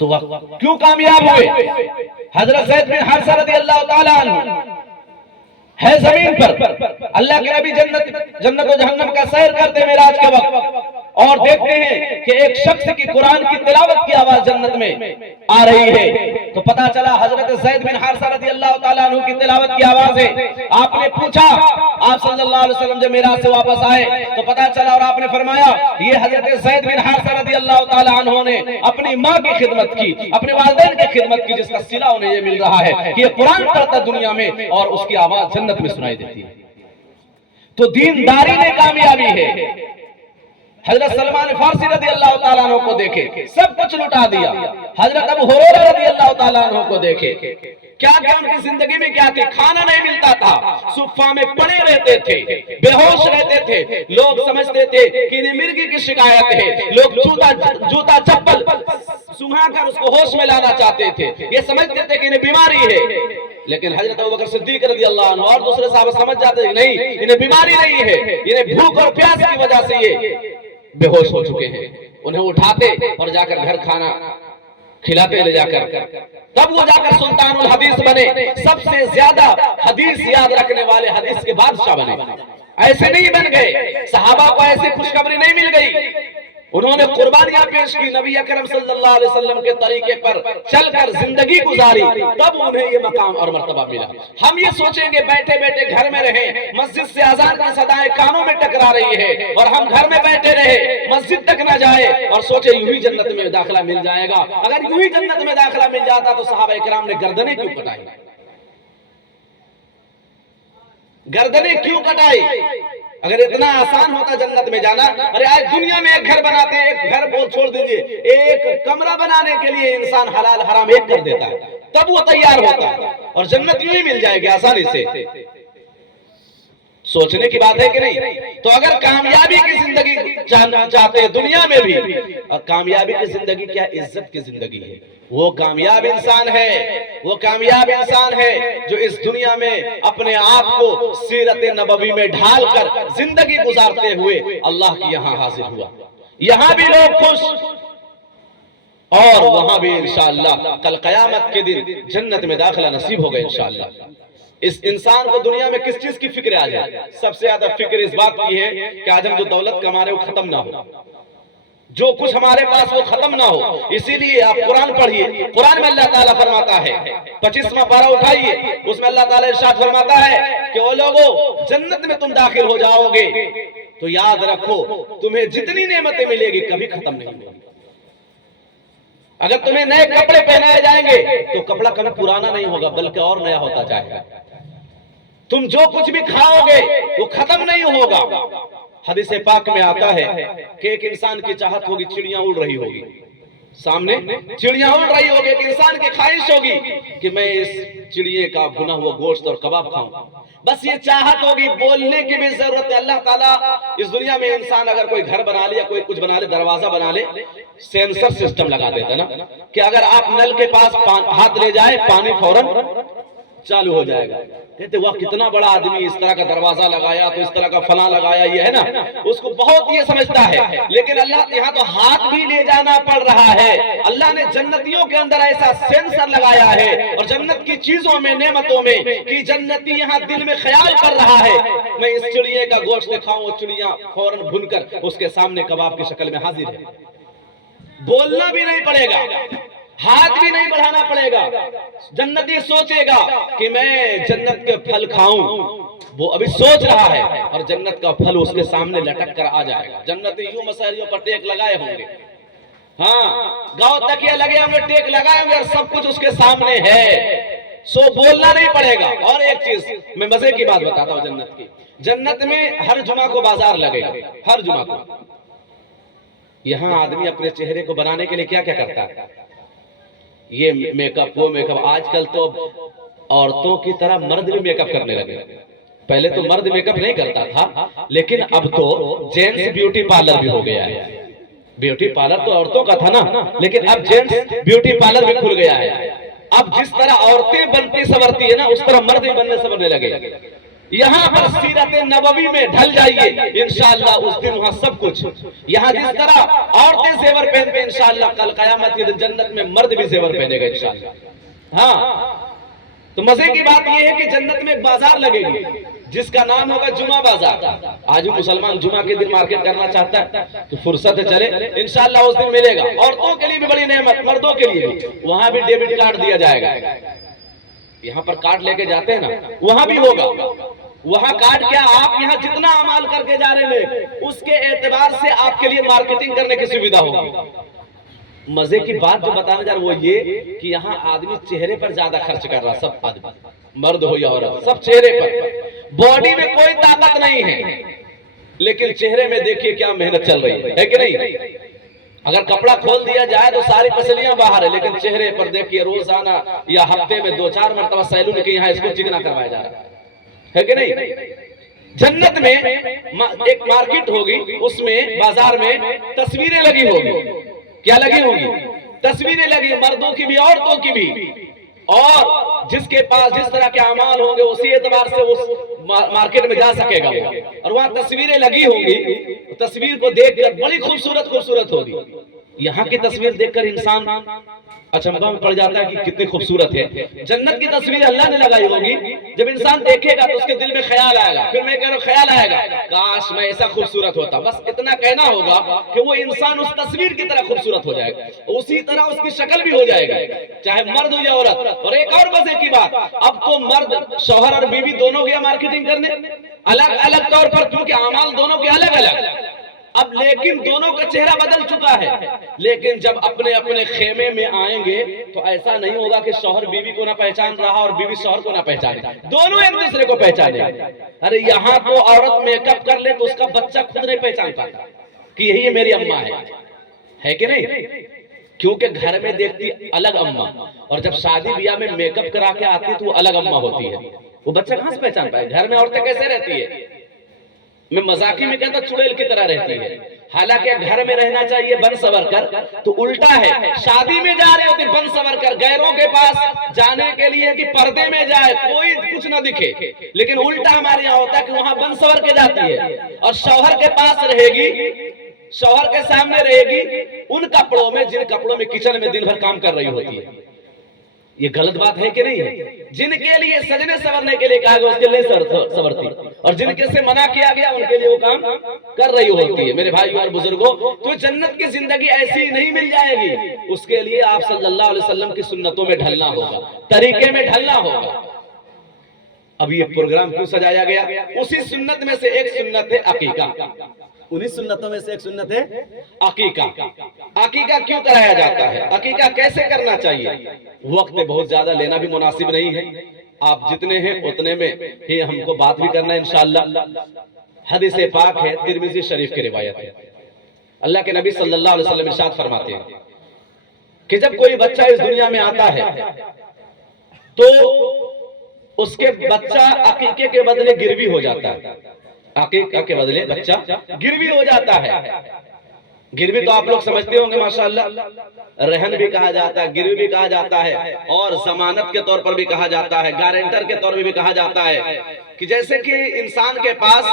تو کیوں کامیاب ہوئے؟ حضرت زید بن حارثہ رضی اللہ تعالیٰ عنہ ہے زمین پر، اللہ کے نبی جنت و جہنم کا سیر کرتے معراج کے وقت، اور دیکھتے ہیں کہ ایک شخص کی قرآن کی تلاوت کی آواز جنت میں آ رہی ہے، تو پتا چلا حضرت زید بن حارثہ رضی اللہ تعالیٰ عنہ کی تلاوت کی آواز ہے۔ آپ نے پوچھا، آپ صلی اللہ علیہ وسلم جب معراج سے واپس آئے تو پتا چلا، اور آپ نے فرمایا یہ حضرت زید بن حارثہ رضی اللہ تعالیٰ عنہ نے اپنی ماں کی خدمت کی، اپنے والدین کی خدمت کی، جس کا صلہ انہیں یہ مل رہا ہے کہ یہ قرآن پڑھتا دنیا میں اور اس کی آواز جنت میں سنائی دیتی ہے۔ تو دینداری میں کامیابی ہے۔ حضرت سلمان فارسی رضی اللہ تعالیٰ عنہ کو دیکھے، سب کچھ لٹا دیا۔ حضرت ابو ہریرہ رضی اللہ تعالیٰ عنہ کو دیکھے، کیا ان کی زندگی میں کیا تھی؟ کھانا نہیں ملتا تھا، صفہ میں پڑے رہتے تھے، بے ہوش رہتے تھے، لوگ سمجھتے تھے کہ انہیں مرگی کی شکایت ہے، لوگ جوتا چپل سنگھا کر اس کو ہوش میں لانا چاہتے تھے، یہ سمجھتے تھے کہ انہیں بیماری ہے۔ لیکن حضرت ابوبکر صدیق رضی اللہ عنہ اور دوسرے صحابہ سمجھ جاتے ہیں نہیں، انہیں بیماری نہیں ہے، انہیں بھوک اور پیاس کی وجہ سے یہ بے ہوش ہو چکے ہیں۔ انہیں اٹھاتے اور جا کر گھر کھانا کھلاتے لے جا کر، تب وہ جا کر سلطان الحدیث بنے، سب سے زیادہ حدیث یاد رکھنے والے حدیث کے بادشاہ بنے۔ ایسے نہیں بن گئے، صحابہ کو ایسی خوشخبری نہیں مل گئی، انہوں نے قربانیاں پیش کی، نبی اکرم صلی اللہ علیہ وسلم کے طریقے پر چل کر زندگی گزاری، تب انہیں یہ مقام اور مرتبہ ملا۔ ہم یہ سوچیں گے بیٹھے بیٹھے گھر میں رہیں، مسجد سے اذان کی صدائیں کانوں میں ٹکرا رہی ہے اور ہم گھر میں بیٹھے رہے، مسجد تک نہ جائے اور سوچے یوں ہی جنت میں داخلہ مل جائے گا۔ اگر یوں ہی جنت میں داخلہ مل جاتا تو صحابہ اکرام نے گردنیں کیوں کٹائی؟ گردنیں کیوں کٹائی؟ اگر اتنا آسان ہوتا جنت میں جانا، ارے آج دنیا میں ایک گھر بناتے ہیں، ایک گھر بول چھوڑ دیجئے، ایک کمرہ بنانے کے لیے انسان حلال حرام ایک کر دیتا ہے، تب وہ تیار ہوتا ہے، اور جنت یوں ہی مل جائے گی آسانی سے۔ سوچنے کی بات ہے کہ نہیں؟ تو اگر کامیابی کی زندگی چاہتے ہیں دنیا میں بھی، کامیابی کی زندگی کیا عزت کی زندگی ہے، وہ کامیاب انسان ہے، وہ کامیاب انسان ہے جو اس دنیا میں اپنے آپ کو سیرت نبوی میں ڈھال کر زندگی گزارتے ہوئے اللہ کی یہاں حاضر ہوا۔ یہاں بھی لوگ خوش اور وہاں بھی انشاءاللہ کل قیامت کے دن جنت میں داخلہ نصیب ہوگا انشاءاللہ۔ اس انسان کو دنیا میں کس چیز کی فکر آ جائے؟ سب سے زیادہ فکر اس بات کی ہے کہ آج ہم جو دولت کما رہے وہ ختم نہ ہو، جو کچھ ہمارے پاس وہ ختم نہ ہو۔ اسی لیے آپ قرآن پڑھیے، قرآن میں اللہ تعالیٰ فرماتا ہے، 25واں پارہ اٹھائیے، اس میں اللہ تعالیٰ ارشاد فرماتا ہے کہ وہ لوگوں جنت میں تم داخل ہو جاؤ گے تو یاد رکھو تمہیں جتنی نعمتیں ملے گی کبھی ختم نہیں ہوگی۔ اگر تمہیں نئے کپڑے پہنائے جائیں گے تو کپڑا کبھی پرانا نہیں ہوگا بلکہ اور نیا ہوتا جائے گا۔ تم جو کچھ بھی کھاؤ گے وہ ختم نہیں ہوگا۔ حدیث پاک میں آتا ہے کہ ایک انسان کی چاہت ہوگی، چڑیاں اڑ رہی ہوگی سامنے، چڑیاں اڑ رہی ہوگی، ایک انسان کی خواہش ہوگی کہ میں اس چڑیے کا بھنا ہوا گوشت اور کباب کھاؤں، بس یہ چاہت ہوگی، بولنے کی بھی ضرورت ہے۔ اللہ تعالیٰ اس دنیا میں انسان اگر کوئی گھر بنا لے یا کوئی کچھ بنا لے، دروازہ بنا لے، سینسر سسٹم لگا دیتا نا کہ اگر آپ نل کے پاس ہاتھ لے جائے پانی فوراً چالو ہو جائے گا۔ کہتے وہ کتنا بڑا آدمی اس طرح کا دروازہ لگایا تو اس طرح کا فلاں لگایا، یہ ہے نا، اس کو بہت یہ سمجھتا ہے۔ لیکن اللہ یہاں تو ہاتھ بھی لے جانا پڑ رہا ہے۔ اللہ نے جنتیوں کے اندر ایسا سینسر لگایا ہے اور جنت کی چیزوں میں، نعمتوں میں، کہ جنتی یہاں دل میں خیال کر رہا ہے میں اس چڑیے کا گوشت کھاؤں، وہ چڑیاں فوراً بھن کر اس کے سامنے کباب کی شکل میں حاضر ہے۔ بولنا بھی نہیں پڑے گا، ہاتھ بھی نہیں بڑھانا پڑے گا۔ جنتی سوچے گا کہ میں جنت کے پھل کھاؤں، وہ ابھی سوچ رہا ہے اور جنت کا پھل اس کے سامنے لٹک کر آ جائے گا۔ جنتی یوں مساریوں پر ٹیک لگائے ہوں گے، ہاں گاؤں تکیے لگے ہوں گے، ٹیک لگائے ہوں گے اور سب کچھ اس کے سامنے ہے، سو بولنا نہیں پڑے گا۔ اور ایک چیز میں مزے کی بات بتاتا ہوں جنت کی، جنت میں ہر جمعہ کو بازار لگے گا، ہر جمعہ کو۔ یہاں آدمی اپنے چہرے کو بنانے کے لیے کیا کیا کرتا ہے؟ یہ میک اپ، وہ میک اپ۔ آج کل تو عورتوں کی طرح مرد بھی میک اپ کرنے لگے۔ پہلے تو مرد میک اپ نہیں کرتا تھا، لیکن اب تو جینٹس بیوٹی پارلر بھی ہو گیا ہے۔ بیوٹی پارلر تو عورتوں کا تھا نا، لیکن اب جینٹس بیوٹی پارلر بھی کھل گیا ہے۔ اب جس طرح عورتیں بنتی سنورتی ہے نا، اس طرح مرد بھی بننے سنورنے لگے۔ یہاں پر سیرت نبوی میں ڈھل جائیے، انشاءاللہ اس دن وہاں سب کچھ، یہاں جس طرح عورتیں زیور پہنتے ہیں انشاءاللہ کل قیامت کے دن جنت میں مرد بھی زیور پہنے گا انشاءاللہ۔ ہاں تو مزے کی بات یہ ہے کہ جنت میں ایک بازار لگے گی جس کا نام ہوگا جمعہ بازار۔ آج مسلمان جمعہ کے دن مارکیٹ کرنا چاہتا ہے تو فرصت ہے، چلے انشاءاللہ اس دن ملے گا۔ عورتوں کے لیے بھی بڑی نعمت، مردوں کے لیے بھی، وہاں بھی ڈیبٹ کارڈ دیا جائے گا۔ یہاں پر کارڈ لے کے جاتے ہیں نا، وہاں بھی ہوگا۔ وہاں کارڈ کیا، آپ یہاں جتنا عمال کر کے جا رہے ہیں اس کے اعتبار سے آپ کے لیے مارکیٹنگ کرنے کی سویدھا ہوگی۔ مزے کی بات جو بتانا جا رہا وہ یہ کہ یہاں آدمی چہرے پر زیادہ خرچ کر رہا، سب آدمی، مرد ہو یا عورت، سب چہرے پر۔ باڈی میں کوئی طاقت نہیں ہے لیکن چہرے میں دیکھیے کیا محنت چل رہی ہے کہ نہیں۔ اگر کپڑا کھول دیا جائے تو ساری پسلیاں باہر ہے، لیکن چہرے پر دیکھیے روزانہ یا ہفتے میں 2-4 مرتبہ سیلون کے یہاں اس کو چکنا کروایا جا رہا ہے کہ نہیں۔ جنت میں ایک مارکیٹ ہوگی، اس میں بازار میں تصویریں لگی ہوگی۔ کیا لگی ہوگی؟ تصویریں لگی، مردوں کی بھی عورتوں کی بھی، اور جس کے پاس جس طرح کے اعمال ہوں گے اسی اعتبار سے اس مارکیٹ میں جا سکے گا، اور وہاں تصویریں لگی ہوں گی۔ تصویر کو دیکھ کر بڑی خوبصورت ہوگی۔ یہاں کی تصویر دیکھ کر انسان اچنبھا میں پڑ جاتا ہے کہ کتنی خوبصورت ہے۔ جنت کی تصویر اللہ نے لگائی ہوگی، جب انسان دیکھے گا تو اس کے دل میں خیال آئے گا، پھر میں کہہ رہا ہوں خیال آئے گا کاش میں ایسا خوبصورت ہوتا۔ بس اتنا کہنا ہوگا کہ وہ انسان اس تصویر کی طرح خوبصورت ہو جائے گا، اسی طرح اس کی شکل بھی ہو جائے گی، چاہے مرد ہو یا عورت۔ اور ایک اور مزے کی بات، اب تو مرد شوہر اور بیوی دونوں گیا مارکیٹنگ کرنے الگ الگ طور پر، کیونکہ اعمال دونوں کے الگ الگ، اب لیکن دونوں کا چہرہ بدل چکا ہے۔ لیکن جب اپنے اپنے خیمے میں آئیں گے تو ایسا نہیں ہوگا کہ شوہر بیوی کو نہ پہچان رہا اور بیوی شوہر کو نہ پہچانے، دونوں ایک دوسرے کو پہچانے۔ ارے یہاں تو عورت میک اپ کر لے تو اس کا بچہ خود نہیں پہچان پاتا کہ یہی میری اماں ہے کہ نہیں، کیونکہ گھر میں دیکھتی الگ اماں، اور جب شادی بیاہ میں میک اپ کرا کے آتی تو وہ الگ اماں ہوتی ہے۔ وہ بچہ کہاں سے پہچان پائے؟ گھر میں عورتیں کیسے رہتی ہے؟ میں مذاقی میں کہتا چڑیل کی طرح رہتی ہے، حالانکہ گھر میں رہنا چاہیے بن سور کر، تو الٹا ہے۔ شادی میں جا رہے ہوتے بن سور کر، غیروں کے پاس جانے کے لیے کہ پردے میں جائے کوئی کچھ نہ دکھے، لیکن الٹا ہمارے یہاں ہوتا ہے کہ وہاں بن سور کے جاتی ہے اور شوہر کے پاس رہے گی، شوہر کے سامنے رہے گی ان کپڑوں میں جن کپڑوں میں کچن میں دن بھر کام کر رہی ہوتی ہے۔ یہ غلط بات ہے کہ نہیں ہے؟ جن کے لیے سجنے سورنے کے لیے کہا گیا اس کے لیے سورتی، اور جن کے سے منع کیا گیا ان کے لیے وہ کام کر رہی ہوتی ہے۔ میرے بھائیوں اور بزرگوں، تو جنت کی زندگی ایسی نہیں مل جائے گی، اس کے لیے آپ صلی اللہ علیہ وسلم کی سنتوں میں ڈھلنا ہوگا، طریقے میں ڈھلنا ہوگا۔ اب یہ پروگرام کیوں سجایا گیا؟ اسی سنت میں سے ایک سنت ہے عقیقہ، انہی سنتوں میں سے ایک سنت ہے عقیقہ۔ عقیقہ کیوں کرایا جاتا ہے؟ عقیقہ کیسے کرنا چاہیے؟ وقت بہت زیادہ لینا بھی مناسب نہیں ہے، آپ جتنے ہیں اتنے میں ہی ہم کو بات بھی کرنا ہے انشاءاللہ۔ حدیث پاک ہے، ترمذی شریف کی روایت ہے، اللہ کے نبی صلی اللہ علیہ وسلم ارشاد فرماتے ہیں کہ جب کوئی بچہ اس دنیا میں آتا ہے تو اس کے بچہ عقیقے کے بدلے گروی ہو جاتا ہے، عقیقہ کے بدلے بچہ گروی ہو جاتا ہے۔ گروی تو آپ لوگ سمجھتے ہوں گے ماشاءاللہ، رہن بھی کہا جاتا ہے، گروی بھی کہا جاتا ہے، اور ضمانت کے طور پر بھی کہا جاتا ہے، گارنٹر کے طور پر بھی کہا جاتا ہے، کہ جیسے کہ انسان کے پاس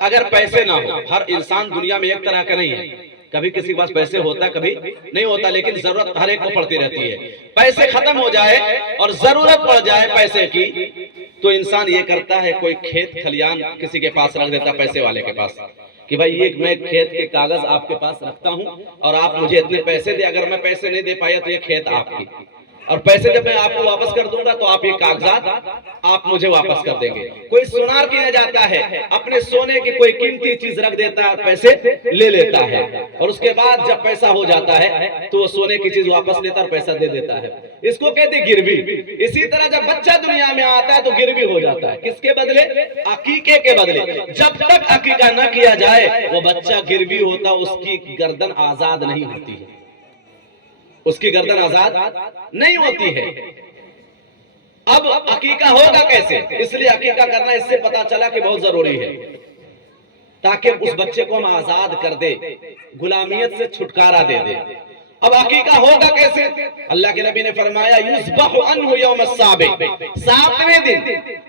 اگر پیسے نہ ہو، ہر انسان دنیا میں ایک طرح کا نہیں ہے، کبھی کسی کے پاس پیسے ہوتا ہے کبھی نہیں ہوتا، لیکن ضرورت ہر ایک کو پڑتی رہتی ہے۔ پیسے ختم ہو جائے اور ضرورت پڑ جائے پیسے کی تو انسان یہ کرتا ہے، کوئی کھیت کھلیان کسی کے پاس رکھ دیتا پیسے والے کے پاس، کہ بھائی یہ میں کھیت کے کاغذ آپ کے پاس رکھتا ہوں اور آپ مجھے اتنے پیسے دے، اگر میں پیسے نہیں دے پایا تو یہ کھیت آپ کی، اور پیسے جب میں آپ کو واپس کر دوں گا تو آپ یہ کاغذات آپ مجھے واپس کر دیں گے۔ کوئی سونار کیا جاتا ہے، اپنے سونے کی کوئی قیمتی چیز رکھ دیتا ہے، پیسے لے لیتا ہے، اور اس کے بعد جب پیسہ ہو جاتا ہے تو وہ سونے کی چیز واپس لیتا ہے اور پیسہ دے دیتا ہے، اس کو کہتے ہیں گروی۔ اسی طرح جب بچہ دنیا میں آتا ہے تو گروی ہو جاتا ہے، کس کے بدلے؟ عقیقے کے بدلے۔ جب تک عقیقہ نہ کیا جائے وہ بچہ گروی ہوتا، اس کی گردن آزاد نہیں ہوتی ہے، اس کی گردن آزاد نہیں ہوتی ہے۔ اب عقیقہ ہوگا کیسے؟ اس لیے عقیقہ کرنا اس سے پتا چلا کہ بہت ضروری ہے، تاکہ اس بچے کو ہم آزاد کر دے، غلامیت سے چھٹکارا دے دے۔ اب عقیقہ ہوگا کیسے؟ اللہ کے نبی نے فرمایا یذبح عنہ یوم السابع، 7ویں دن